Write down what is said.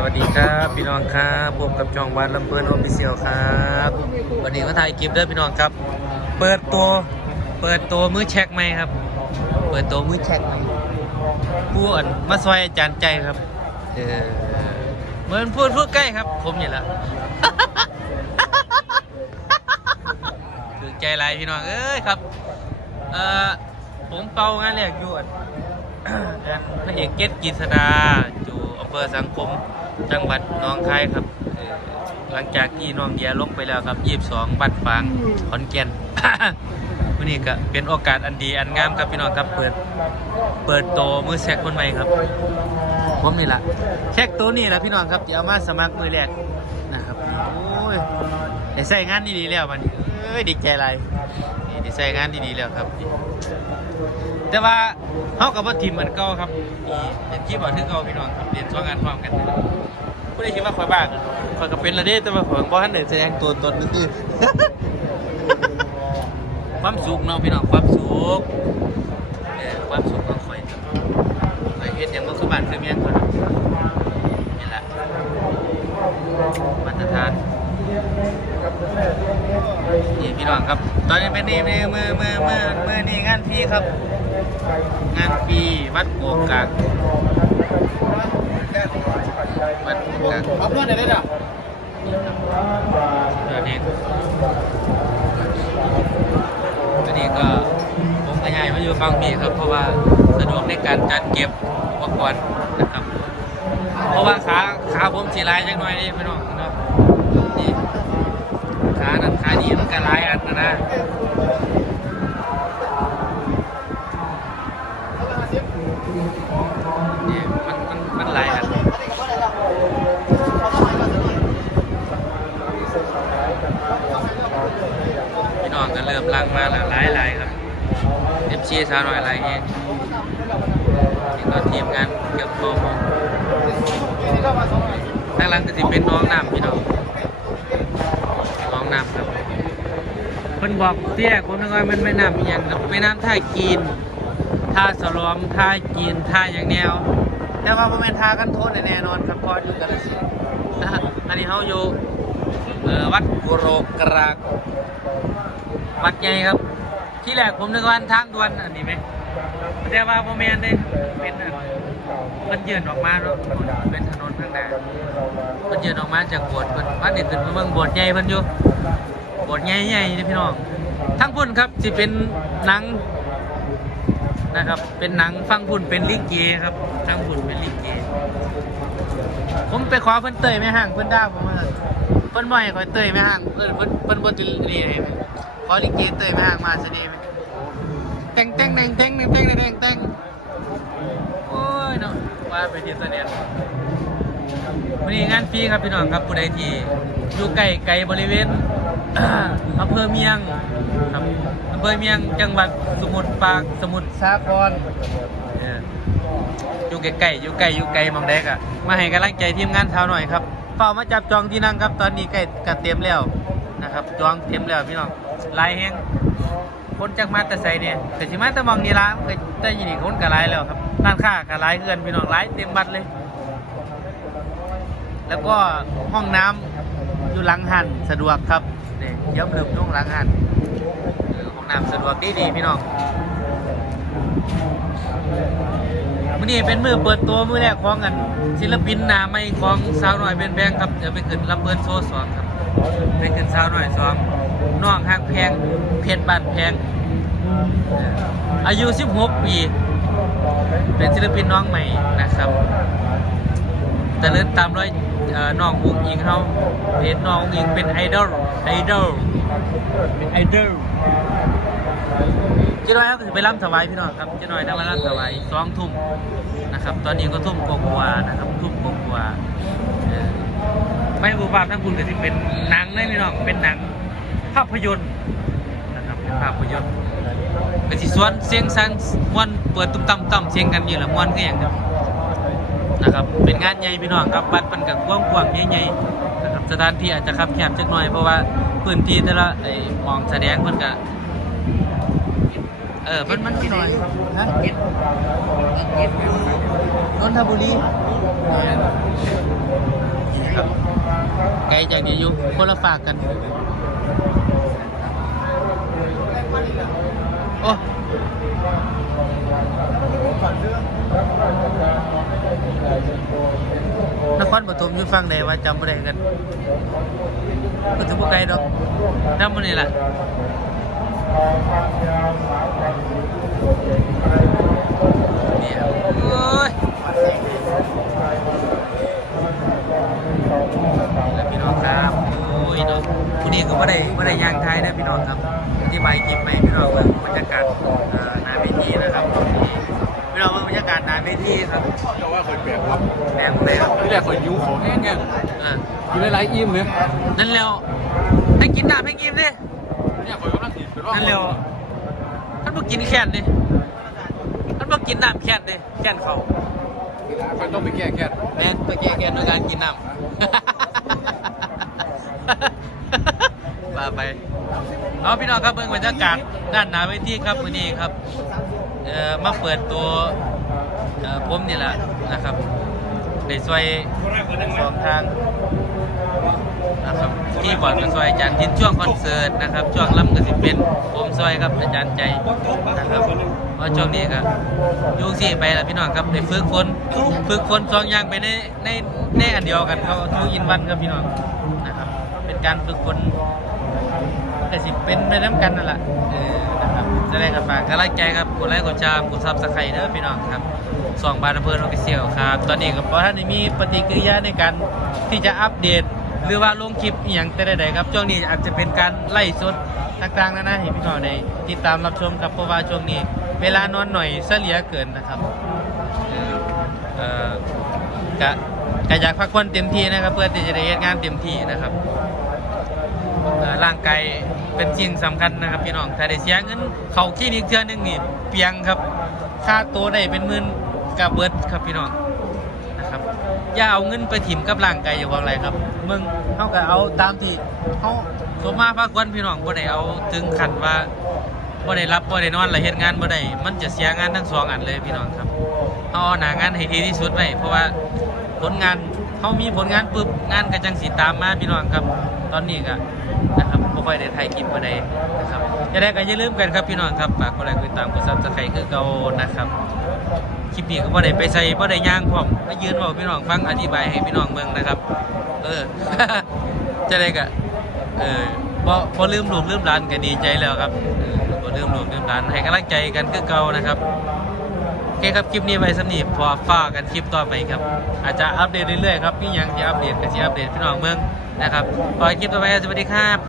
สวัสดีครับพี่น้องครับพบกับจองบ้านลำเพลินออฟฟิเชียลครับวันนี้ก็ถ่ายคลิปเด้อพี่น้องครับ เปิดตัวเปิดตัวมือแช็คไหมครับ เปิดตัวมือแช็คไหมผู้อ่อนมาซอยอาจารย์ใจครับเออเหมือนพูดพูดใกล้ครับ ผมนี่แหละถึงใจไรพี่น้องเอ้ยครับเออผมเป่างานแรกอยู่อั่นงานพระเอกเกตกิษดา เภอสังคมจังหวัดหนองคายครับ หลังจากที่น้องเดียลงไปแล้วครับ22บัดฟางขอนแก่นวันนี้ก็เป็นโอกาสอันดีอันงามครับพี่น้องครับเปิดเปิดโตมือแซกคนใหม่ครับผมนี่แหละแช็กตัวนี้แหละพี่น้องครับที่เอามาสมัครมือแรกนะครับโอ้ยได้ใส่งานดีๆแล้วมันเอ้ยดีใจอะไรได้ใส่งานดีๆแล้วครับ แต่ว่าเขากับว่าทีมเหมือนเก่าครับนี่เป็นที่บอกถึงเก่าพี่น้องครับเรียนช่วงงานพร้อมกันผู้ใดคิดว่าคอยบ้างคอยกับเป็นระเด้แต่ว่าผมบอกท่านเดินแสดงตัวตนซื่อๆความสุขเนาะพี่น้องความสุขเออความสุขของคอยครับคอยเฮ็ดอย่างบ่คือบ้านคือเมียงก่อนนี่แหละมาตรฐานนี่พี่น้องครับ ตอนนี้เป็นนี่มือมือมือมือมือนี่งานพี่ครับ งานฟรีวัดโกกากวัดโกกากเอาเพื่อนไหนได้ด่ะเดี๋ยวนี้ตัวนี้ก็ผมขยายมาอยู่ฟังพี่ครับ เพราะว่าสะดวกในการจัดเก็บอุปกรณ์นะครับ เพราะว่าขาขาผมสีลายจังหน่อยนี่พี่น้องเนาะนี่ขานั่นขานี้มันก็ลายอันนะนะนี่มันมันมันหลายอัน พี่น้องก็เริ่มลั งมาแล้วหลายหลายครับเอฟซีสาวหน่อยหลายเองนี่ก็ทีมงานเกือบพอหมดทางหลังก็จะเป็นน้องน้ำพี่น้องน้องน้ำครับเพิ่นบอกที่แรกผมนึกว่ามันไม่น้ำอย่างครับไม่น้ำท่ากีนท่าสลอมท่ากีนท่าอย่างแนว แต่ว่าผมเป็นท่ากันโทษแน่นอนครับพออยู่กันสิอันนี้เขาอยู่วัดกุโรกราก วัดใหญ่ครับ ที่แรกผมนึกว่าทางด่วนอันนี้ไหมแต่ว่าพอแม่นเลยเป็นอันมันยืนออกมาเนาะเป็นถนนข้างหน้ามันยืนออกมาจากโบสถ์เพิ่นวัดนี่ขึ้นมาเบิ่งโบสถ์ใหญ่เพิ่นอยู่โบสถ์ใหญ่นี่พี่น้องทั้งพุ่นครับสิเป็นหนังนะครับ เป็นหนังฟังพุ่นเป็นลิเกครับทั้งพุ่นเป็นลิเกผมไปขอเพิ่นเตยไม่ห่างเพิ่นด่าผมว่าเพิ่นบ่ให้ขอยเตยไม่ห่างเพิ่นเพิ่นเพิ่นบ่ตินี่ไหม ขอลิเกเตยไม่ห่างมาซะดีไหมแต่งแต่งแต่งแต่งแต่งแต่งแต่งแต่งโอ้ยเนาะว่าไปที่เสด็จวันนี้งานฟรีครับพี่น้องครับผู้ใดที่อยู่ใกล้ไกลบริเวณอำเภอเมียงครับอำเภอเมียงจังหวัดสมุทรปรากสมุทรสาครเอออยู่ใกล้ๆอยู่ใกล้อยู่ไกลหมองแดกอะมาให้กำลังใจทีมงานเท้าหน่อยครับเฝ้ามาจับจองที่นั่งครับ ตอนนี้ใกล้กัเต็มแล้วนะครับ จองเต็มแล้วพี่น้อง หลายแห้งคนจากมาแต่ใส่เนี่ยแต่สิมาแต่มองนี่ล้างเคยได้ยินอีกคนก็หลายแล้วครับร้านค้าก็หลายเกินพี่น้องหลายเต็มบัดเลย แล้วก็ห้องน้ำอยู่หลังหันสะดวกครับเนี่ยย้ำลืมยุ่งหลังหันห้องน้ำสะดวกดีดีพี่น้องมื่อนี้เป็นมือเปิดตัวมือแรกของกันศิลปินหนาไม่ของสาวหน่อยเป็นแบงครับเดี๋ยวไปขึ้นรับเบิร์นโซ่สองครับไปขึ้นสาวหน่อยสอง น้องฮักแพงเพชรบานแพง อายุ 16 ปี เป็นศิลปินน้องใหม่นะครับแต่เลื่อนตามร้อยน้องอุ้งอิงเขาเพจน้องอุ้งอิงเป็นไอดอลไอดอลเป็นไอดอลเจ้าน้อยครับจะไปร่ำถวายพี่น้องครับเจ้าน้อยได้มาร่ำถวายสองทุ่มนะครับ ตอนนี้ก็ทุ่มกว่านะครับทุ่มกว่าไม่บูบาบทั้งคุณก็ที่เป็นหนังเลยพี่น้องเป็นหนังาพยนตร์นะครับเป็นภาพยนตร์ก็สิสวนเสียงสังมวนเปิดตุ้มต่ำต่ำเสียงกันอยู่ละมวนก็อย่างเดียวนะครับเป็นงานใหญ่พี่น้องครับบัดมันกับกว้างกว้างใหญ่ๆนะครับสถานที่อาจจะคับแคบจักหน่อยเพราะว่าพื้นที่แต่ละไอ้มองแสดงเพิ่นก็เออมันมันพี่น้อยนะเก็ดเก็ดอยู่นนทบุรีจากนี้อยู่คนละฝากกัน โอ้นครปฐมอยู่ฟังใดว่าจำไม่ได้กันก็ถือว่าไกลดอกจำมันนี่แหละเนี่ยโอ้ยแล้วพี่น้องครับโอ้ยเนาะผู้นี้ก็ไม่ได้ไม่ได้ยางไทายนะพี่น้องครับอธิบายคลิปใหม่พี่น้องว่าบรรยากาศเอ่อหนาเวทีนะครับนี่พี่น้องว่าบรรยากาศหนาเวทีครับเจ้าว่าเคยแปลกครับแดงเลยครับที่แรกเคยยิ้วของแห้งเนี่ยอ่ากินหลายๆอิ่มเลยนั่นแล้วให้กินน้ำให้กินดิเนี่ยเคยกำลังกินไปรอบนั่นแล้วท่านบอกกินแค้นดิท่านบอกกินน้ำแค้นดิแค้นเขาเคยต้องไปแก้แค้นแม่นไปแก้แค้นด้วยการกินน้ำ ว่าไป เอาพี่น้องครับเบิ่งบรรยากาศด้านหน้าเวทีครับวันนี้ครับเอ่อมาเปิดตัวเอ่อผมนี่แหละนะครับได้ช่วยสองทางนะครับที่บอร์ดก็ช่วยอาจารย์ทินช่วงคอนเสิร์ตนะครับ ช่วงล่ำก็สิเป็นผมช่วยครับอาจารย์ใจนะครับเพราะช่วงนี้ก็อยุ่งสี่ไปแล้วพี่น้องครับได้ฝึกฝนฝึกฝนสองอย่างไปในในในอันเดียวกันเขาทุกยินวันครับพี่น้องนะครับ เป็นการฝึกฝนแต่สิเป็นไปน้ำกันนั่นแหละเออนะครับจะได้ครับฝากกำลังใจครับกดไลค์กดแชร์กดซับสไครต์เด้อพี่น้องครับสองบาทอำเภอโนกิเซียวครับ ตอนนี้ก็เพราะท่านมีปฏิกิริยาในการที่จะอัปเดต หรือว่าลงคลิปอย่างแต่ใดๆครับช่วงนี้อาจจะเป็นการไล่สดต่างๆนะนะให้พี่น้องได้ติดตามรับชมครับเพราะว่าช่วงนี้เวลานอนหน่อยเสียเกินนะครับเออเออกะ กะอยากพักผ่อนเต็มที่นะครับ เพื่อที่จะได้เฮ็ดงานเต็มที่นะครับร่างกายเป็นสิ่งสำคัญนะครับพี่น้องถ้าได้เสียเงินเขาคลินิกเทื่อหนึงนี่เปียงครับค่าตัวได้เป็นหมื่นกับเบิดครับพี่น้องนะครับอย่าเอาเงินไปถิ่มกับร่างกายอยู่ว่าอะไรครับมึงเขาก็เอาตามที่เขาสมมาพากวนพี่น้องบ่ได้เอาถึงขันว่าบ่ได้รับบ่ได้นอนและเฮ็ดงานบ่ได้มันจะเสียงานทั้งสองอันเลยพี่น้องครับเอาหนางานให้ดีที่สุดไว้เพราะว่า ผลงานเขามีผลงานปุ๊บงานก็จังสิตามมาพี่น้องครับ ตอนนี้ก็นะครับบ่ค่อยได้ถ่ายคลิปบ่ได้นะครับจะได้ก็อย่าลืมกันครับพี่น้องครับฝากกดไลค์กดติดตามกด Subscribe คือเก่านะครับคลิปนี้ก็บ่ได้ไปใส่บ่ได้ย่างพร้อมมายืนบอกพี่น้องฟังอธิบายให้พี่น้องเบิ่งนะครับ เออจะได้ก็เออบ่บ่ลืมลูกลืมหลานก็ดีใจแล้วครับเออบ่ลืมลูกลืมหลานให้กำลังใจกันคือเก่านะครับ เคครับ คลิปนี้ไว้สำนีพอฟ้ากันคลิปต่อไปครับ อาจจะอัปเดตเรื่อยๆครับพี่ยังที่อัปเดตกับที่อัปเดตพี่น้องเมืองนะครับพอคลิปต่อไปสวัสดีครับ